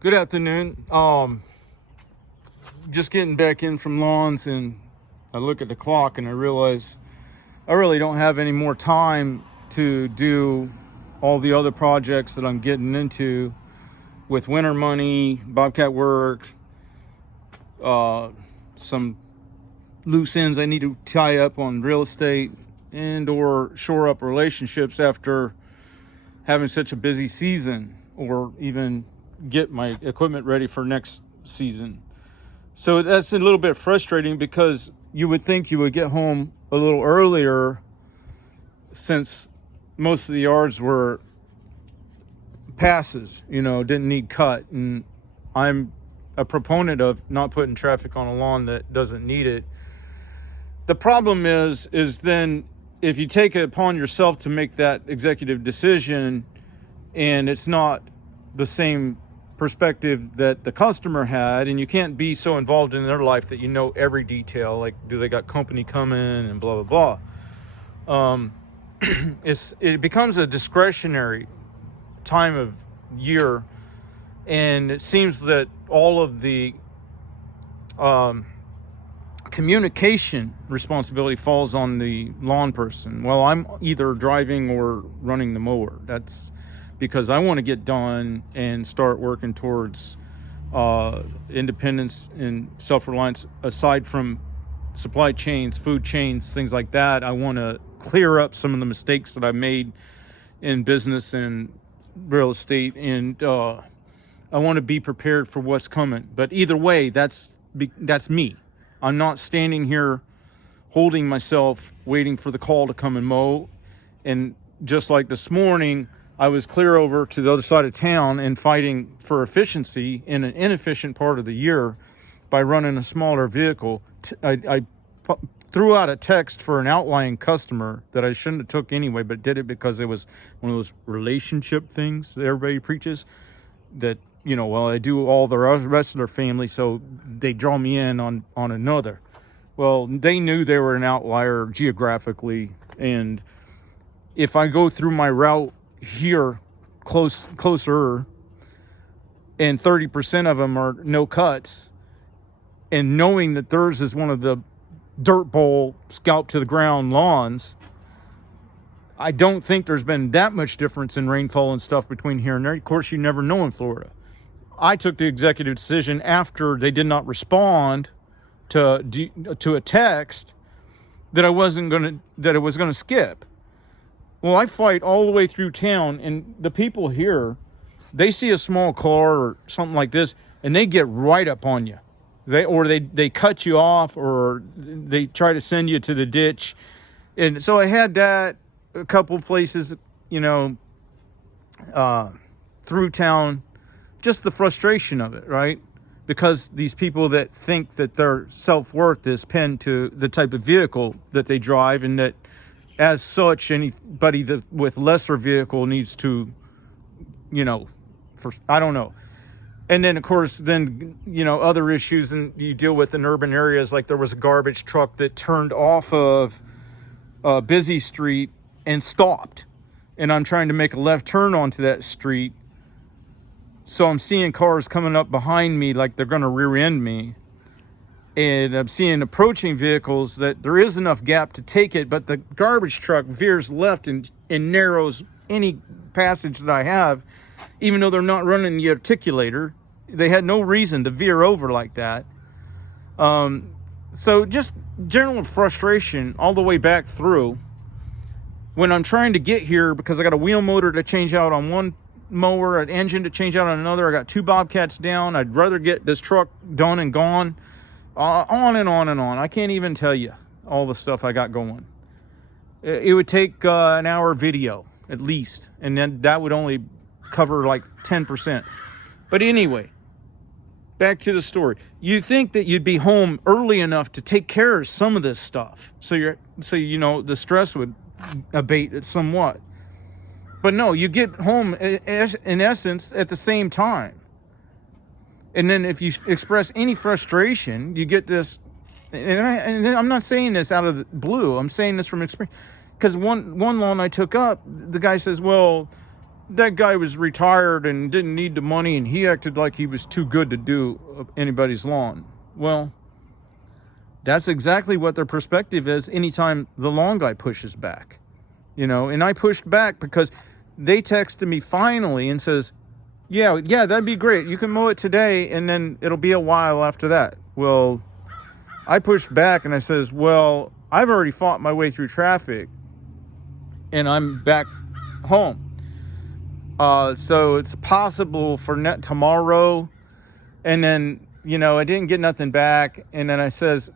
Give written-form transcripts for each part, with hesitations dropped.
Good afternoon. Just getting back in from lawns, and I look at the clock and I realize I really don't have any more time to do all the other projects that I'm getting into with winter money, Bobcat work, some loose ends I need to tie up on real estate and or shore up relationships after having such a busy season, or even get my equipment ready for next season. So that's a little bit frustrating, because you would think you would get home a little earlier, since most of the yards were passes, didn't need cut. And I'm a proponent of not putting traffic on a lawn that doesn't need it. The problem is then if you take it upon yourself to make that executive decision, and it's not the same perspective that the customer had, and you can't be so involved in their life that you know every detail, like do they got company coming and blah blah blah. It becomes a discretionary time of year, and it seems that all of the communication responsibility falls on the lawn person. Well, I'm either driving or running the mower. That's because I want to get done and start working towards independence and self-reliance. Aside from supply chains, food chains, things like that, I want to clear up some of the mistakes that I made in business and real estate, and I want to be prepared for what's coming. But either way, that's me. I'm not standing here holding myself, waiting for the call to come and mow. And just like this morning, I was clear over to the other side of town and fighting for efficiency in an inefficient part of the year by running a smaller vehicle. I threw out a text for an outlying customer that I shouldn't have took anyway, but did it because it was one of those relationship things that everybody preaches, that, well, I do all the rest of their family, so they draw me in on another. Well, they knew they were an outlier geographically, and if I go through my route here closer, and 30% of them are no cuts, and knowing that theirs is one of the dirt bowl scalp to the ground lawns, I don't think there's been that much difference in rainfall and stuff between here and there. Of course, you never know in Florida. I took the executive decision after they did not respond to a text that it was going to skip. Well, I fight all the way through town, and the people here, they see a small car or something like this, and they get right up on you. They cut you off, or they try to send you to the ditch. And so I had that a couple places, through town, just the frustration of it, right? Because these people that think that their self-worth is pinned to the type of vehicle that they drive, and that as such, anybody that with lesser vehicle needs to, I don't know. And then, of course, other issues and you deal with in urban areas, like there was a garbage truck that turned off of Busy Street and stopped. And I'm trying to make a left turn onto that street. So I'm seeing cars coming up behind me like they're going to rear end me. And I'm seeing approaching vehicles that there is enough gap to take it, but the garbage truck veers left and narrows any passage that I have, even though they're not running the articulator. They had no reason to veer over like that. So just general frustration all the way back through. When I'm trying to get here, because I got a wheel motor to change out on one mower, an engine to change out on another, I got 2 Bobcats down. I'd rather get this truck done and gone. On and on and on. I can't even tell you all the stuff I got going. It would take an hour video at least, and then that would only cover like 10%. But anyway, back to the story. You think that you'd be home early enough to take care of some of this stuff, so the stress would abate somewhat. But no, you get home in essence at the same time. And then if you express any frustration, you get this, and I'm not saying this out of the blue, I'm saying this from experience. Because one lawn I took up, the guy says, well, that guy was retired and didn't need the money, and he acted like he was too good to do anybody's lawn. Well, that's exactly what their perspective is anytime the lawn guy pushes back. And I pushed back because they texted me finally and says, yeah, that'd be great. You can mow it today, and then it'll be a while after that. Well, I pushed back and I says, well, I've already fought my way through traffic and I'm back home. So it's possible for tomorrow. And then, I didn't get nothing back. And then I says,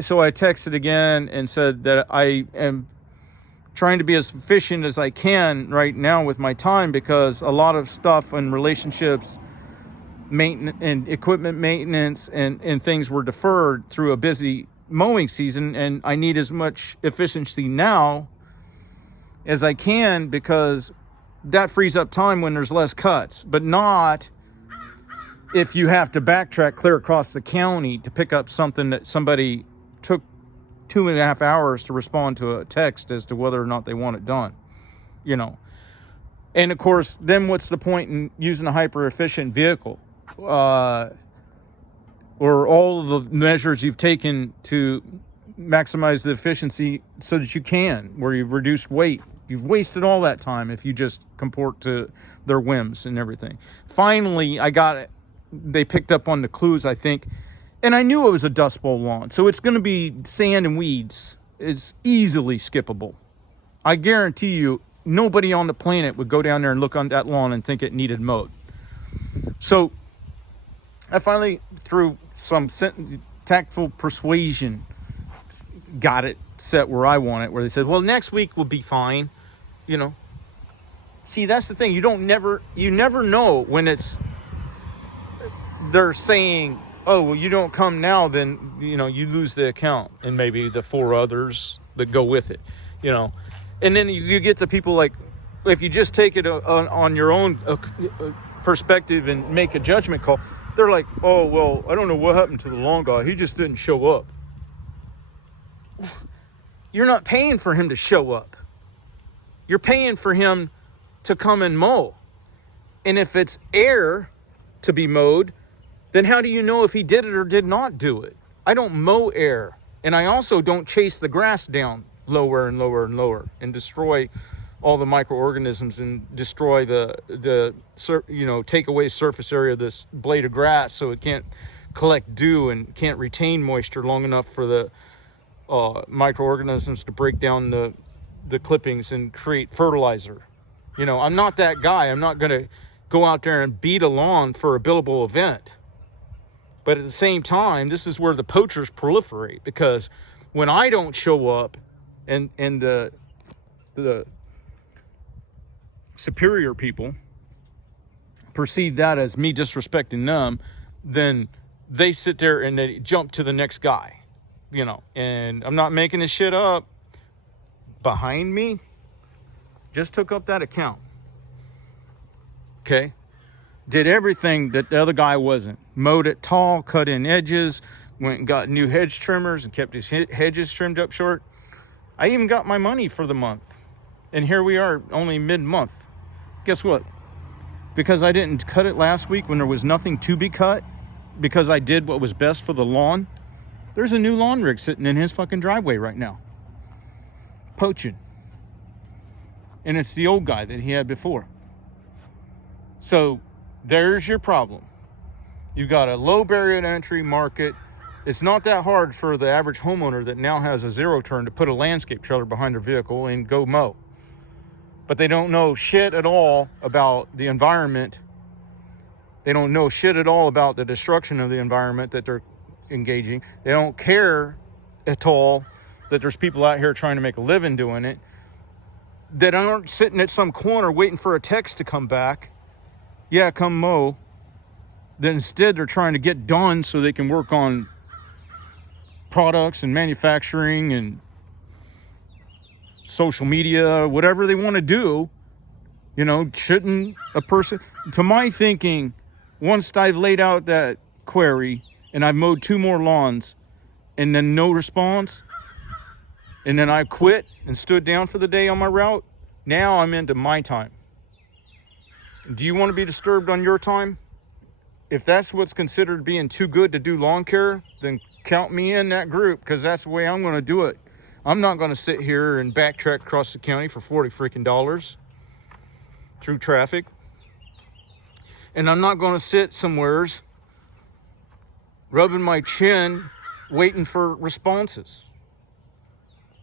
so I texted again and said that I am trying to be as efficient as I can right now with my time, because a lot of stuff and relationships, maintenance and equipment maintenance and things were deferred through a busy mowing season. And I need as much efficiency now as I can, because that frees up time when there's less cuts, but not if you have to backtrack clear across the county to pick up something that somebody took 2.5 hours to respond to a text as to whether or not they want it done, And of course, then what's the point in using a hyper efficient vehicle? Or all of the measures you've taken to maximize the efficiency so that you can, where you've reduced weight. You've wasted all that time if you just comport to their whims and everything. Finally, I got it. They picked up on the clues, I think. And I knew it was a Dust Bowl lawn. So it's going to be sand and weeds. It's easily skippable. I guarantee you, nobody on the planet would go down there and look on that lawn and think it needed mowed. So I finally, through some tactful persuasion, got it set where I want it, where they said, well, next week will be fine. See, that's the thing. You never know when they're saying, oh, well, you don't come now, then, you lose the account and maybe the 4 others that go with it, And then you get to people like, if you just take it on your own perspective and make a judgment call, they're like, oh, well, I don't know what happened to the lawn guy. He just didn't show up. You're not paying for him to show up. You're paying for him to come and mow. And if it's air to be mowed, then how do you know if he did it or did not do it? I don't mow air. And I also don't chase the grass down lower and lower and lower and destroy all the microorganisms and destroy take away surface area of this blade of grass so it can't collect dew and can't retain moisture long enough for the microorganisms to break down the clippings and create fertilizer. I'm not that guy. I'm not going to go out there and beat a lawn for a billable event. But at the same time, this is where the poachers proliferate, because when I don't show up and the superior people perceive that as me disrespecting them, then they sit there and they jump to the next guy, and I'm not making this shit up. Behind me just took up that account. Okay. Did everything that the other guy wasn't. Mowed it tall, cut in edges, went and got new hedge trimmers and kept his hedges trimmed up short. I even got my money for the month. And here we are, only mid-month. Guess what? Because I didn't cut it last week when there was nothing to be cut, because I did what was best for the lawn, there's a new lawn rig sitting in his fucking driveway right now. Poaching. And it's the old guy that he had before. So there's your problem. You got a low barrier to entry market. It's not that hard for the average homeowner that now has a zero turn to put a landscape trailer behind their vehicle and go mow. But they don't know shit at all about the environment. They don't know shit at all about the destruction of the environment that they're engaging. They don't care at all that there's people out here trying to make a living doing it, that aren't sitting at some corner waiting for a text to come back. Yeah, come mow. Then instead they're trying to get done so they can work on products and manufacturing and social media, whatever they want to do. Shouldn't a person, to my thinking, once I've laid out that query and I've mowed 2 more lawns and then no response, and then I quit and stood down for the day on my route, now I'm into my time. Do you want to be disturbed on your time? If that's what's considered being too good to do lawn care, then count me in that group, because that's the way I'm going to do it. I'm not going to sit here and backtrack across the county for $40 freaking through traffic. And I'm not going to sit somewheres rubbing my chin waiting for responses.